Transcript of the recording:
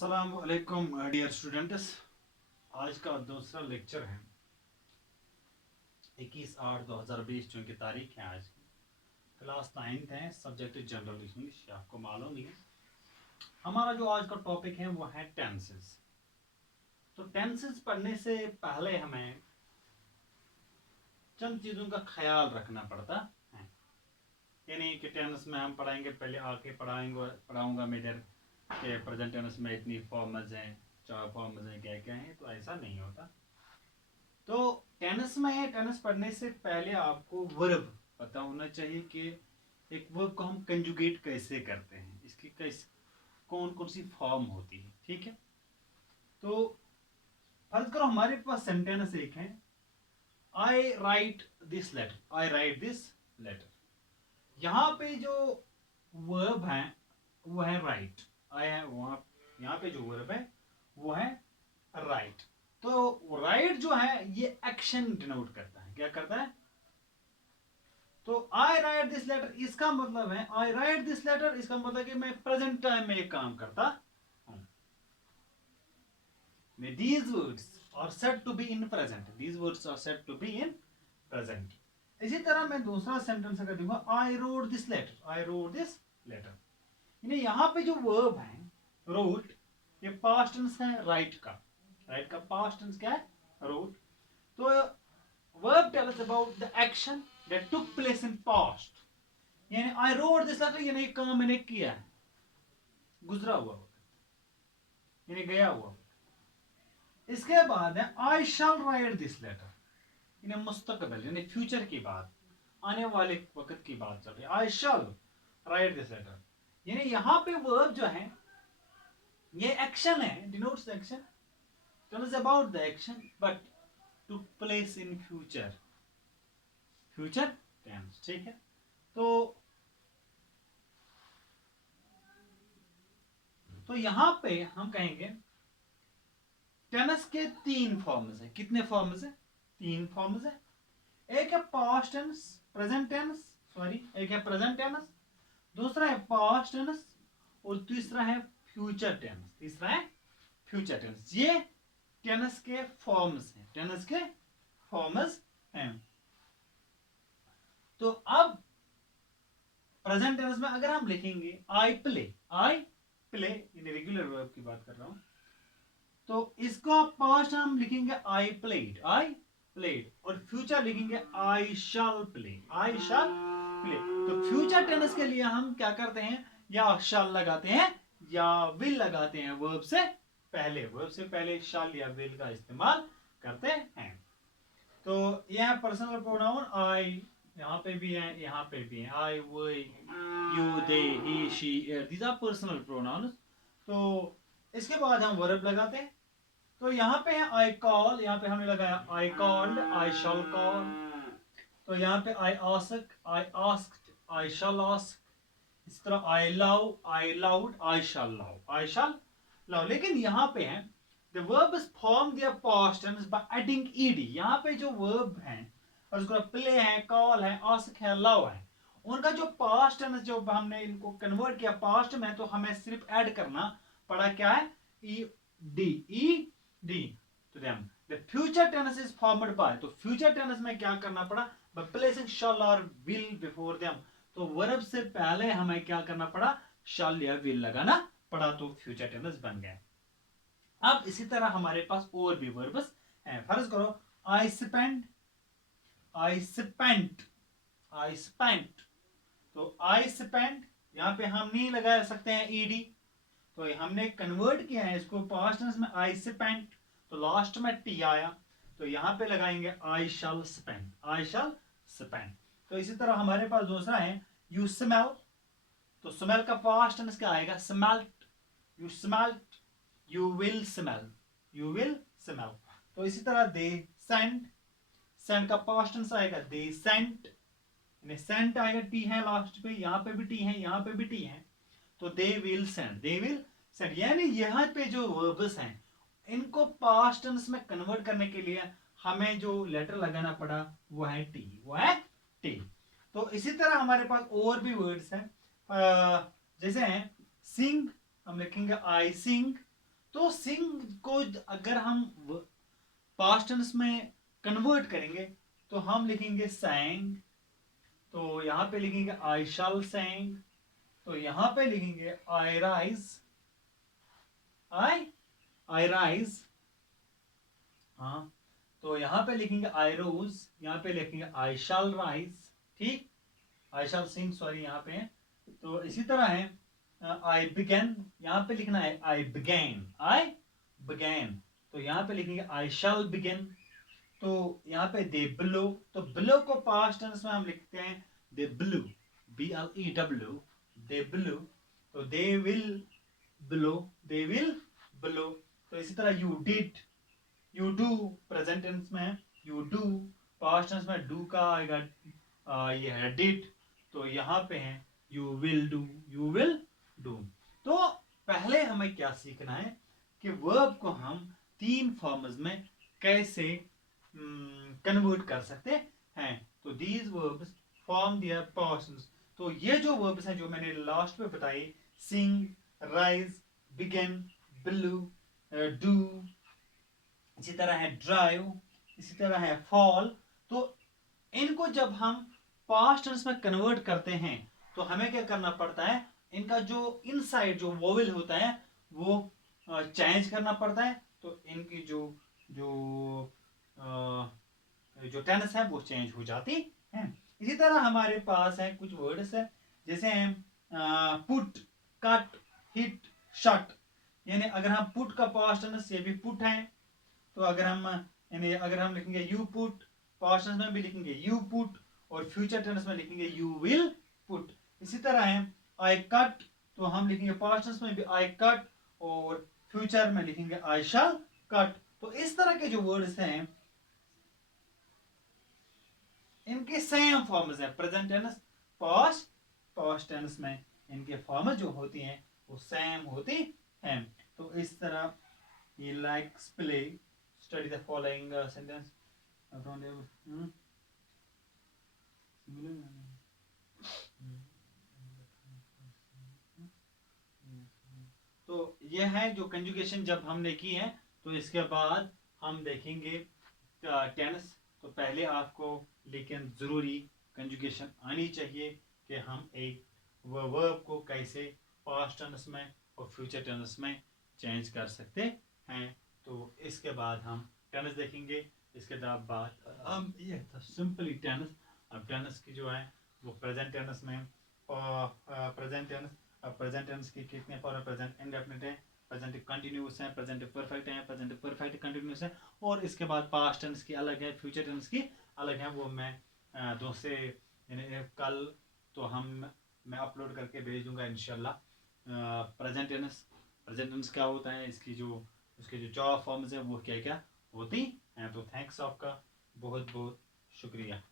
अस्सलाम वालेकुम dear students. आज का दूसरा लेक्चर है 21/8/2020 जो की तारीख है आज की। क्लास 9th है, सब्जेक्ट जनरल इंग्लिश, आपको मालूम ही है। हमारा जो आज का टॉपिक है वो है टेंसेस। तो टेंसेस पढ़ने से पहले हमें चंद चीज़ों का ख्याल रखना पड़ता है। यानी कि टेंस में हम पढ़ाएंगे, पहले आके पढ़ाऊंगा मैं इधर के प्रेजेंट टेंस में इतनी फॉर्म्स हैं, 4 फॉर्म्स हैं, क्या क्या हैं, तो ऐसा नहीं होता। तो टेनिस पढ़ने से पहले आपको वर्ब पता होना चाहिए कि एक वर्ब को हम कंजुगेट कैसे करते हैं, इसकी कैसे कौन कौन सी फॉर्म होती है। ठीक है, तो फर्ज करो हमारे पास सेंटेंस एक है, I write this letter, I write this letter. यहाँ पे जो वर्ब है वो है राइट, आई है वहां, यहाँ पे जो वर्ब है वो है राइट। तो राइट जो है ये एक्शन डिनोट करता है, क्या करता है। तो आई राइट दिस लेटर इसका मतलब है, आई राइट दिस लेटर इसका मतलब कि मैं प्रेजेंट टाइम में एक काम करता हूं। These words are said to be in present, these words are said to be in present। इसी तरह मैं दूसरा सेंटेंस अगर दूंगा, I wrote this letter, I wrote this letter, यानी यहाँ पे जो वर्ब है रोट, ये पास्ट टेंस है राइट का, राइट का पास्ट टेंस क्या है, रोट। तो verb tell us about the action that took place in past। यानी I wrote this letter, यानी एक काम मैंने किया है, गुजरा हुआ वक्त, यानी गया हुआ वक्त। इसके बाद है I shall write this letter, यानी मुस्तकबिल यानी फ्यूचर की बात, आने वाले वक्त की बात चल रही है। I shall write this letter, यानी यहाँ पे verb जो है ये एक्शन है, denotes the action, tell us about the action but took place in future, future tense. ठीक है, तो यहां पे हम कहेंगे टेनिस के 3 फॉर्म्स हैं। कितने फॉर्म्स हैं? 3 फॉर्म्स हैं। एक है past tense, present tense, sorry एक है प्रेजेंट टेंस, दूसरा है पास्ट टेंस और तीसरा है फ्यूचर टेंस, तीसरा है फ्यूचर टेंस। ये टेनिस के फॉर्म्स हैं, टेनिस के फॉर्म्स हैं। तो अब प्रेजेंट टेंस में अगर हम लिखेंगे आई प्ले, आई प्ले यानी रेगुलर वर्ब की बात कर रहा हूं, तो इसको पास्ट हम लिखेंगे आई प्लेड, आई प्लेड, और फ्यूचर लिखेंगे आई शैल प्ले, आई शैल प्ले। तो फ्यूचर टेंस के लिए हम क्या करते हैं, या शैल लगाते हैं या विल लगाते हैं, वर्ब से पहले, वर्ब से पहले शैल या विल का इस्तेमाल करते हैं। तो यह पर्सनल प्रोनाउन आई, यहाँ पे भी है, यहाँ पे भी है, I we you they he she her, these are personal pronouns. तो इसके बाद हम वर्ब लगाते हैं। तो यहाँ पे है आई कॉल, यहाँ पे हमने लगाया I called, I shell call. तो यहाँ पे I ask, I asked, I shall ask. इस तरह I love, I loved, I shall love, I shall love. लेकिन यहाँ पे है the verbs form their past tense by adding ed। यहाँ पे जो verb हैं और उसका play है, call है, ask है, love है, उनका जो past tense जो हमने इनको कन्वर्ट किया past में, तो हमें सिर्फ ऐड करना पड़ा, क्या है, ed to them। the future tense is formed by, तो future tense में क्या करना पड़ा, by placing shall or will before them। तो verb से पहले हमें क्या करना पड़ा, shall या will लगाना पड़ा, तो future tense बन गया। अब इसी तरह हमारे पास और भी वर्ब्स हैं। फर्ज करो I spend, I spent, I spent. तो आई स्पेंड यहां पे हम नहीं लगा सकते हैं ईडी, तो हमने कन्वर्ट किया है इसको पास्ट टेंस में, आई स्पेंट, तो लास्ट में टी आया, तो यहां पे लगाएंगे आई शैल स्पेंड, आई शैल स्पेंड। तो इसी तरह हमारे पास दूसरा है यू स्मेल। तो स्मेल का पास्ट टेंस क्या आएगा, smelt, you smelt, you will smell, you will smell। तो इसी तरह they sent, sent का past tense आएगा they sent, sent आएगा, टी है लास्ट पे, यहाँ पे भी टी है, यहाँ पे भी टी है, तो they will send, they will send। यानी यहाँ पे जो verbs हैं इनको past tense में कन्वर्ट करने के लिए हमें जो लेटर लगाना पड़ा वो है टी, वो है टी। तो इसी तरह हमारे पास और भी वर्ड्स हैं, जैसे हैं सिंग, हम लिखेंगे आई सिंग, तो सिंग को अगर हम पास्ट टेंस में कन्वर्ट करेंगे तो हम लिखेंगे sang, तो यहां पे लिखेंगे आई शैल sang, तो यहां पे लिखेंगे आई राइज, आई राइज, हाँ, तो यहां पे लिखेंगे आई रोज, यहां पे लिखेंगे आई शैल राइज, ठीक, आई शैल सिंग, सॉरी यहां पे है। तो इसी तरह है आई बिगेन, यहां पे लिखना है आई बिगैन, आई बिगैन, तो यहां पे लिखेंगे आई शैल बिगिन। तो यहाँ पे दे ब्लो, तो ब्लो को पास्ट टेंस में हम लिखते हैं they blew, BLEW, they blew, तो they will blow, they will blow. तो इसी तरह you did, you do present tense में है, यू डू, पास्ट टेंस में डू का आएगा, ये है डिड, तो यहाँ पे है you will do, you will do. तो पहले हमें क्या सीखना है कि वर्ब को हम 3 फॉर्म्स में कैसे कन्वर्ट कर सकते हैं। तो these verbs form their past, तो ये जो वर्ब्स हैं जो मैंने लास्ट में बताई, सिंग, राइज, बिगिन, ब्लू, डू, इसी तरह है ड्राइव, इसी तरह है फॉल, तो इनको जब हम पास्ट टेंस में कन्वर्ट करते हैं तो हमें क्या करना पड़ता है, इनका जो इनसाइड जो वोवेल होता है वो चेंज करना पड़ता है, तो इनकी जो जो जो टेंस है वो चेंज हो जाती है। इसी तरह हमारे पास है कुछ वर्ड्स है, जैसे हैं पुट, कट, हिट, शट, यानी अगर हम पुट का पास्ट टेंस, ये भी पुट है, तो अगर हम यानी अगर हम लिखेंगे यू पुट, पास्ट टेंस में भी लिखेंगे यू पुट, और फ्यूचर टेंस में लिखेंगे यू विल पुट। इसी तरह है आई कट, तो हम लिखेंगे पास्ट टेंस में भी आई कट, और फ्यूचर में लिखेंगे आई शैल कट। तो इस तरह के जो वर्ड्स हैं इनके सेम फॉर्म्स हैं, present tense, past, past tense में इनके फॉर्म जो होती हैं वो सेम होती हैं। तो इस तरह he likes play, study the following sentence from the तो ये है जो कंजुगेशन जब हमने की है। तो इसके बाद हम देखेंगे टेंस। तो पहले आपको लेकिन ज़रूरी कंजुगेशन आनी चाहिए कि हम एक वर्ब को कैसे पास्ट टेंस में और फ्यूचर टेंस में चेंज कर सकते हैं। तो इसके बाद हम टेंस देखेंगे। इसके बाद हम ये था सिंपली टेंस। अब टेंस की जो है वो प्रेजेंट टेंस में प्रेजेंट टेंस, प्रेजेंट टेंस की कितने फॉर्म, प्रेजेंट इंडेफिनिट है, प्रेजेंट कंटिन्यूअस है, प्रेजेंट परफेक्ट है, प्रेजेंट परफेक्ट कंटिन्यूअस है, और इसके बाद पास्ट टेंस की अलग है, फ्यूचर टेंस की अलग है। वो मैं दूसरे कल तो मैं अपलोड करके भेज दूंगा इंशाल्लाह। प्रेजेंट टेंस, प्रेजेंट टेंस क्या होता है, इसकी जो उसके जो 4 फॉर्म्स हैं वो क्या क्या होती हैं। तो थैंक्स, आपका बहुत बहुत शुक्रिया।